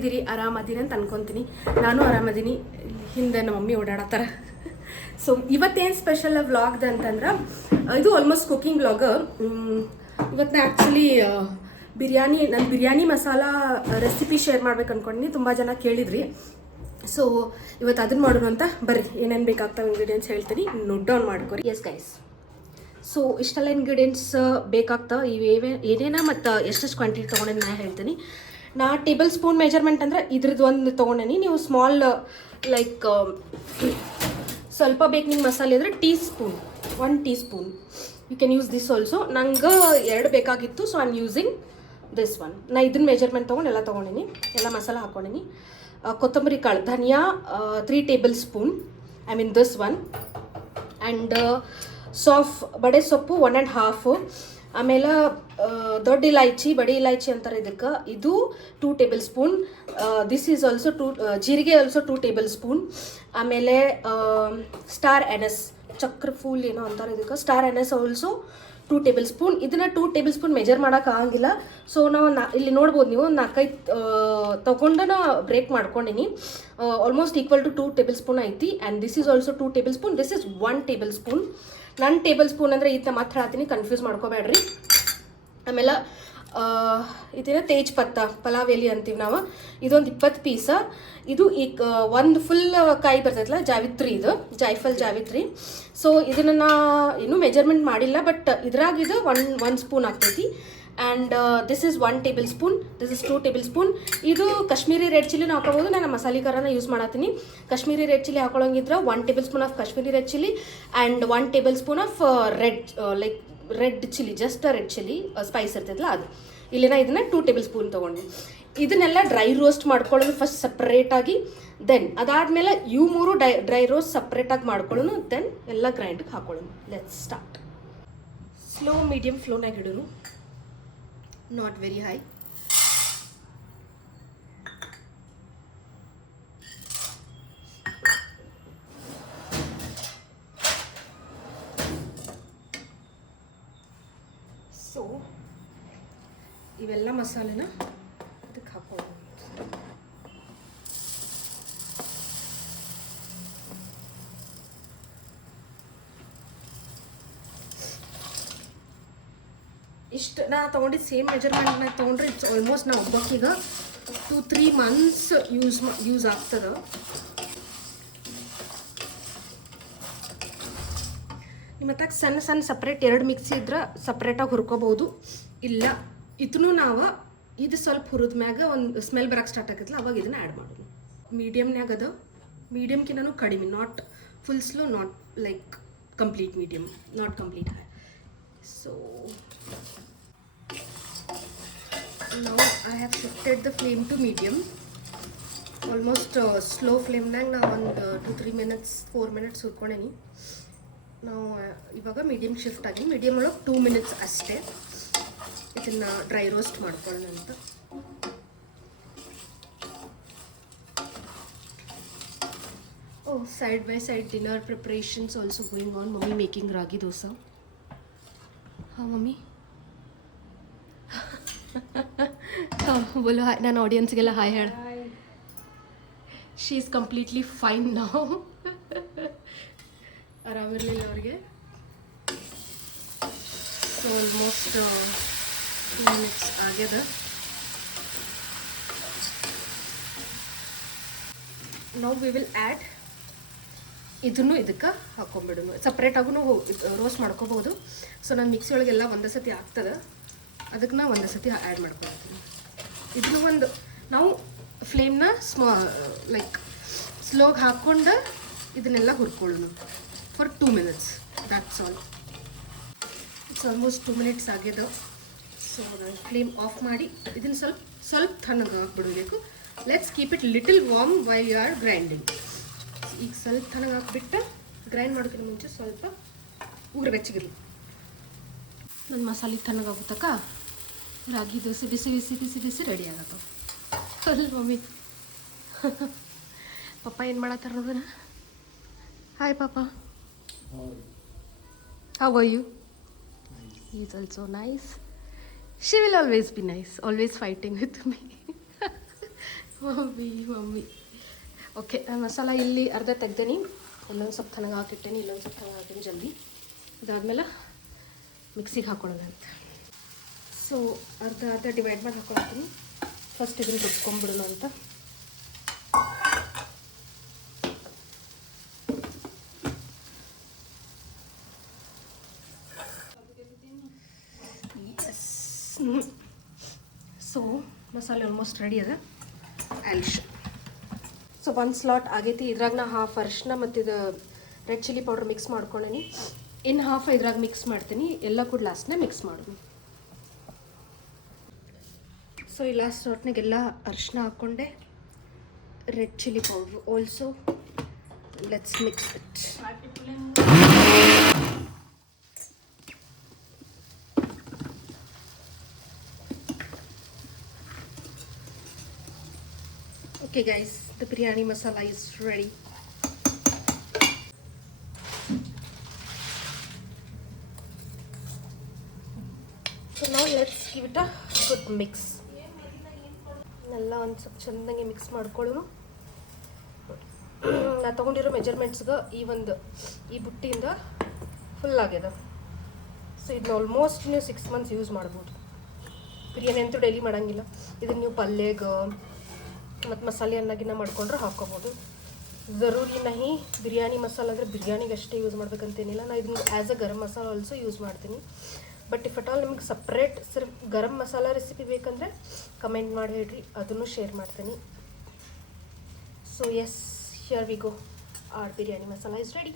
ಹೆಂಗಿದ್ದೀರಿ? ಆರಾಮದೀನಿ ಅಂತ ಅನ್ಕೊತೀನಿ. ನಾನು ಆರಾಮದೀನಿ. ಹಿಂದೆ ನಮ್ಮ ಮಮ್ಮಿ ಓಡಾಡತ್ತಾರ. ಸೊ ಇವತ್ತೇನು ಸ್ಪೆಷಲ್ ವ್ಲಾಗ್ದು ಅಂತಂದ್ರೆ, ಇದು ಆಲ್ಮೋಸ್ಟ್ ಕುಕಿಂಗ್ ವ್ಲಾಗ್. ಇವತ್ತು ನಾ ಆ್ಯಕ್ಚುಲಿ ನನ್ನ ಬಿರಿಯಾನಿ ಮಸಾಲ ರೆಸಿಪಿ ಶೇರ್ ಮಾಡ್ಬೇಕು ಅನ್ಕೊಂಡಿನಿ. ತುಂಬ ಜನ ಕೇಳಿದ್ರಿ. ಸೊ ಇವತ್ತು ಅದನ್ನ ಮಾಡೋಣ ಅಂತ. ಬರ್ರಿ, ಏನೇನು ಬೇಕಾಗ್ತಾವೆ ಇಂಗ್ರೀಡಿಯೆಂಟ್ಸ್ ಹೇಳ್ತೀನಿ, ನೋಟ್ ಡೌನ್ ಮಾಡ್ಕೊರಿ. ಎಸ್ ಗೈಸ್, ಸೊ ಇಷ್ಟೆಲ್ಲ ಇಂಗ್ರೀಡಿಯೆಂಟ್ಸ್ ಬೇಕಾಗ್ತಾವೆ. ಏನೇನ ಮತ್ತು ಎಷ್ಟೆಷ್ಟು ಕ್ವಾಂಟಿಟಿ ತೊಗೊಂಡೇನಿ ನಾ ಹೇಳ್ತೀನಿ. ನಾ ಟೇಬಲ್ ಸ್ಪೂನ್ ಮೆಜರ್ಮೆಂಟ್ ಅಂದ್ರೆ ಇದ್ರದ್ದು ಒಂದು ತೊಗೊಂಡೇನಿ. ನೀವು ಸ್ಮಾಲ್ ಲೈಕ್ ಸ್ವಲ್ಪ ಬೇಕಿಂಗ್ ಮಸಾಲೆ ಅಂದರೆ teaspoon, 1 teaspoon you can use this also. ನಂಗೆ 2 ಬೇಕಾಗಿತ್ತು, so I am using this one. ನಾ ಇದನ್ನ ಮೆಜರ್ಮೆಂಟ್ ತೊಗೊಂಡು ಎಲ್ಲ ತೊಗೊಂಡೇನಿ, ಎಲ್ಲ ಮಸಾಲ ಹಾಕ್ಕೊಂಡೇನಿ. ಕೊತ್ತಂಬರಿ ಕಾಳು, ಧನಿಯಾ 3 table spoon, I mean this one. And ಬಡೆ ಸೊಪ್ಪು 1.5. ಆಮೇಲೆ ದೊಡ್ಡ ಇಲಾಯ್ಚಿ, ಬಡಿ ಇಲಾಯ್ಚಿ ಅಂತಾರೆ ಇದಕ್ಕೆ, ಇದು 2 table spoon. This is also ಜೀರಿಗೆ ಆಲ್ಸೋ 2 ಟೇಬಲ್ ಸ್ಪೂನ್. ಆಮೇಲೆ ಸ್ಟಾರ್ ಎನಸ್, ಚಕ್ರ ಫೂಲ್ ಏನೋ ಅಂತಾರೆ ಇದಕ್ಕೆ, star anise also 2 table spoon. ಇದನ್ನು 2 ಟೇಬಲ್ ಸ್ಪೂನ್ ಮೆಜರ್ ಮಾಡೋಕ್ಕಾಗಿಲ್ಲ. ಸೊ ನಾವು ಇಲ್ಲಿ ನೋಡ್ಬೋದು, ನೀವು 4-5 ತೊಗೊಂಡು ನಾ ಬ್ರೇಕ್ ಮಾಡ್ಕೊಂಡಿನಿ. Almost equal to 2 table spoon ಐತಿ. And this is also 2 table spoon. This is 1 table spoon. ನನ್ನ ಟೇಬಲ್ ಸ್ಪೂನ್ ಅಂದರೆ ಈತ ಮಾತ್ರ ಹೇಳ್ತೀನಿ, ಕನ್ಫ್ಯೂಸ್ ಮಾಡ್ಕೋಬೇಡ್ರಿ. ಆಮೇಲೆ ಇದನ್ನ ತೇಜ್ ಪತ್ತ, ಪಲಾವ್ ಎಲೆ ಅಂತೀವಿ ನಾವು, ಇದೊಂದು 20 ಪೀಸ. ಇದು ಈಗ ಒಂದು ಫುಲ್ ಕಾಯಿ ಬರ್ತೈತಲ್ಲ, ಜಾವಿತ್ರಿ, ಇದು ಜಾಯ್ಫಲ್ ಜಾವಿತ್ರಿ. ಸೊ ಇದನ್ನು ನಾ ಇನ್ನೂ ಮೆಜರ್ಮೆಂಟ್ ಮಾಡಿಲ್ಲ, ಬಟ್ ಇದ್ರಾಗಿದು 1 ಸ್ಪೂನ್ ಆಗ್ತೈತಿ. And this is 1 table spoon, this is 2 table spoon. ಇದು ಕಾಶ್ಮೀರಿ ರೆಡ್ ಚಿಲ್ಲಿನ ಹಾಕೋಬೋದು. ನಾನು ಮಸಾಲೆ ಖಾರನ ಯೂಸ್ ಮಾಡತ್ತೀನಿ. ಕಾಶ್ಮೀರಿ ರೆಡ್ ಚಿಲ್ಲಿ ಹಾಕೊಳ್ಳೋಂಗಿದ್ರೆ 1 table spoon of Kashmiri red chilli and 1 table spoon of red chilli, just red chilli spice ಇರ್ತೈತಲ್ಲ ಅದು. ಇಲ್ಲಿನ ಇದನ್ನ 2 ಟೇಬಲ್ ಸ್ಪೂನ್ ತೊಗೊಂಡು ಇದನ್ನೆಲ್ಲ ಡ್ರೈ ರೋಸ್ಟ್ ಮಾಡ್ಕೊಳ್ಳೋದು ಫಸ್ಟ್ ಸಪ್ರೇಟಾಗಿ. ದೆನ್ ಅದಾದಮೇಲೆ ಇವು 3 ಡ್ರೈ ರೋಸ್ಟ್ ಸಪ್ರೇಟಾಗಿ ಮಾಡ್ಕೊಳ್ಳೋನು. ದೆನ್ ಎಲ್ಲ ಗ್ರೈಂಡ್ಗೆ ಹಾಕೊಳ್ಳೋನು. Let's start. ಸ್ಲೋ ಮೀಡಿಯಮ್ ಫ್ಲೋನಾಗ ಇಡೋನು, ನಾಟ್ ವೆರಿ ಹೈ. ಸೊ ಇವೆಲ್ಲ ಮಸಾಲೆನ ಇದಕ್ಕೆ ಹಾಕೊಳ್ಳೋದು. ಇಷ್ಟು ನಾ ತೊಗೊಂಡಿದ್ದು ಸೇಮ್ ಮೆಜರ್ಮೆಂಟ್ನ ತೊಗೊಂಡ್ರೆ ಇಟ್ಸ್ ಆಲ್ಮೋಸ್ಟ್ ನಾ ಒಬ್ಬಕ್ಕೀಗ 2-3 ಮಂತ್ಸ್ ಯೂಸ್ ಆಗ್ತದೆ. ನಿಮ್ಮ ಹತ್ತಾಗ ಸಣ್ಣ ಸಣ್ಣ ಸಪ್ರೇಟ್ 2 ಮಿಕ್ಸಿ ಇದ್ರೆ ಸಪ್ರೇಟಾಗಿ ಹುರ್ಕೋಬೋದು. ಇಲ್ಲ ಇದನ್ನು ನಾವು ಇದು ಸ್ವಲ್ಪ ಹುರಿದ ಮ್ಯಾಗ ಒಂದು ಸ್ಮೆಲ್ ಬರೋಕ್ಕೆ ಸ್ಟಾರ್ಟ್ ಆಗತ್ತಲ್ಲ, ಅವಾಗ ಇದನ್ನು ಆ್ಯಡ್ ಮಾಡೋದು. ಮೀಡಿಯಮ್ನಾಗ ಅದ, ಮೀಡಿಯಮ್ಕಿನ್ನೂ ಕಡಿಮೆ, not full slow, not like complete medium, not complete high. So now I have shifted the flame to medium. Almost slow flame ನಾಗ ನಾವು ಒಂದು 2-3 ಮಿನಿಟ್ಸ್ 4 ಮಿನಿಟ್ಸ್ ಹುರ್ಕೊಂಡೇನಿ. ನಾವು ಇವಾಗ ಮೀಡಿಯಮ್ ಶಿಫ್ಟ್ ಆಗಿ ಮೀಡಿಯಮ್ ಒಳಗೆ 2 ಮಿನಿಟ್ಸ್ ಅಷ್ಟೇ ಇದನ್ನು ಡ್ರೈ ರೋಸ್ಟ್ ಮಾಡ್ಕೊಳ್ಳೋಣ ಅಂತ. Side by side dinner preparations also going on. Mommy making ragi dosa. हाँ मम्मी बोलो हाय ನನ್ನ ಆಡಿಯನ್ಸ್ಗೆಲ್ಲ ಹಾಯ್ ಹೇಳ. ಶಿ ಈಸ್ ಕಂಪ್ಲೀಟ್ಲಿ ಫೈನ್ ನಾವು. ಆರಾಮಿರಲಿಲ್ಲ ಅವ್ರಿಗೆ. ಸೊ ಆಲ್ಮೋಸ್ಟ್ 2 ಮಿನಿಟ್ಸ್ ಆಗ್ಯದ. ನೌ ವಿ ವಿಲ್ ಆ್ಯಡ್ ಇದನ್ನು ಇದಕ್ಕೆ ಹಾಕೊಂಡ್ಬಿಡೋನು. ಸಪ್ರೇಟಾಗೂ ರೋಸ್ಟ್ ಮಾಡ್ಕೋಬೋದು. ಸೊ ನಾನು ಮಿಕ್ಸಿ ಒಳಗೆಲ್ಲ ಒಂದೇ ಸತಿ ಆಗ್ತದೆ, ಅದಕ್ಕೆ ನಾ ಒಂದೇ ಸತಿ ಆ್ಯಡ್ ಮಾಡ್ಕೊಳ್ತೀನಿ. ಇದನ್ನು ಒಂದು ನಾವು ಫ್ಲೇಮ್ನ ಲೈಕ್ ಸ್ಲೋಗೆ ಹಾಕ್ಕೊಂಡು ಇದನ್ನೆಲ್ಲ ಹುರ್ಕೊಳ್ಳೋಣ for 2 minutes. That's all. It's almost 2 minutes ಆಗ್ಯದ. ಸೊ ನಾನು ಫ್ಲೇಮ್ ಆಫ್ ಮಾಡಿ ಇದನ್ನು ಸ್ವಲ್ಪ ತಣ್ಣಗೆ ಹಾಕ್ಬಿಡಬೇಕು. Let's keep it little warm why you are grinding. ಈಗ ಸ್ವಲ್ಪ ತಣ್ಣಗೆ ಹಾಕ್ಬಿಟ್ಟು ಗ್ರೈಂಡ್ ಮಾಡೋಕ್ಕಿಂತ ಮುಂಚೆ ಸ್ವಲ್ಪ ಬೆಚ್ಚಗಿರಲಿ. ನನ್ನ ಮಸಾಲೆ ತಣ್ಣಗಾಗುತ್ತಕ್ಕ ರಾಗಿ ದೋಸೆ ಬಿಸಿ ಬಿಸಿ ಬಿಸಿ ಬಿಸಿ ರೆಡಿ ಆಗತ್ತವ. ಅಲ್ಲ ಮಮ್ಮಿ, ಪಪ್ಪ ಏನು ಮಾಡತ್ತಾರ ನೋಡೋಣ. ಹಾಯ್ ಪಾಪ, how are you? He is also nice. She will always be nice, always fighting with me. Mummy okay masala ಇಲ್ಲಿ ಅರ್ಧ ತೆಗ್ದೇನಿ, ಇಲ್ಲೊಂದು ಸ್ವಲ್ಪ ತನಗೆ ಹಾಕಿಟ್ಟೇನಿ, ಇಲ್ಲೊಂದು ಸ್ವಲ್ಪ ತನಗೆ ಹಾಕಿನಿ ಜಲ್ದಿ. ಅದಾದಮೇಲೆ ಮಿಕ್ಸಿಗೆ ಹಾಕೊಳ್ಳೋಣ ಅಂತ. ಸೊ ಅರ್ಧ ಡಿವೈಡ್ ಮಾಡಿ ಹಾಕೊಳ್ತೀನಿ. ಫಸ್ಟ್ ಇದನ್ನು ರುಬ್ಕೊಂಡ್ಬಿಡೋಣ ಅಂತ. ಸೊ ಮಸಾಲೆ ಆಲ್ಮೋಸ್ಟ್ ರೆಡಿ ಅದ. ಆಲ್ಶ್ ಸೊ ಒಂದು ಸ್ಲಾಟ್ ಆಗೈತಿ. ಇದ್ರಾಗ ನಾ ಹಾಫ್ ಅರಿಶಿನ ಮತ್ತು ಇದು ರೆಡ್ ಚಿಲ್ಲಿ ಪೌಡ್ರ್ ಮಿಕ್ಸ್ ಮಾಡ್ಕೊಂಡೇನಿ. ಇನ್ನು ಹಾಫ್ ಇದ್ರಾಗ ಮಿಕ್ಸ್ ಮಾಡ್ತೀನಿ. ಎಲ್ಲ ಕೂಡ ಲಾಸ್ಟ್ನೇ ಮಿಕ್ಸ್ ಮಾಡೋದು. ಸೊ ಈ ಲಾಸ್ಟ್ ಸ್ಲಾಟ್ನಾಗೆಲ್ಲ ಅರಿಶಿನ ಹಾಕ್ಕೊಂಡೆ, red chilli powder also. Let's mix it. Okay guys, the biryani masala is ready. So now let's give it a good mix. ಎಲ್ಲ ಒಂದು ಸ್ವಲ್ಪ ಚೆಂದಂಗೆ ಮಿಕ್ಸ್ ಮಾಡ್ಕೊಳ್ಳೋಣ. ನಾ ತೊಗೊಂಡಿರೋ ಮೆಜರ್ಮೆಂಟ್ಸ್ಗೆ ಈ ಬುಟ್ಟಿಯಿಂದ ಫುಲ್ ಆಗ್ಯದ. ಸೊ ಇದನ್ನ ಆಲ್ಮೋಸ್ಟ್ ನೀವು 6 months ಯೂಸ್ ಮಾಡ್ಬೋದು. ಬಿರಿಯಾನಿ ಅಂತೂ ಡೈಲಿ ಮಾಡೋಂಗಿಲ್ಲ. ಇದನ್ನು ನೀವು ಪಲ್ಯಗೆ ಮತ್ತು ಮಸಾಲೆ ಅನ್ನಗಿನ್ನ ಮಾಡ್ಕೊಂಡ್ರೆ ಹಾಕ್ಕೋಬೋದು. ज़रूरी नहीं ಬಿರಿಯಾನಿ ಮಸಾಲ ಅಂದರೆ ಬಿರಿಯಾನಿಗೆ ಅಷ್ಟೇ ಯೂಸ್ ಮಾಡ್ಬೇಕಂತೇನಿಲ್ಲ. ನಾನು ಇದನ್ನು as a garam masala also use ಮಾಡ್ತೀನಿ. ಬಟ್ ಇಫ್ ಅಟ್ ಆಲ್ ನಿಮ್ಗೆ ಸಪ್ರೇಟ್ ಸಿರ್ಫ್ ಗರಂ ಮಸಾಲ ರೆಸಿಪಿ ಬೇಕಂದರೆ ಕಮೆಂಟ್ ಮಾಡಿ ಹೇಳ್ರಿ, ಅದನ್ನು ಶೇರ್ ಮಾಡ್ತೀನಿ. So yes, here we go, our biryani masala is ready.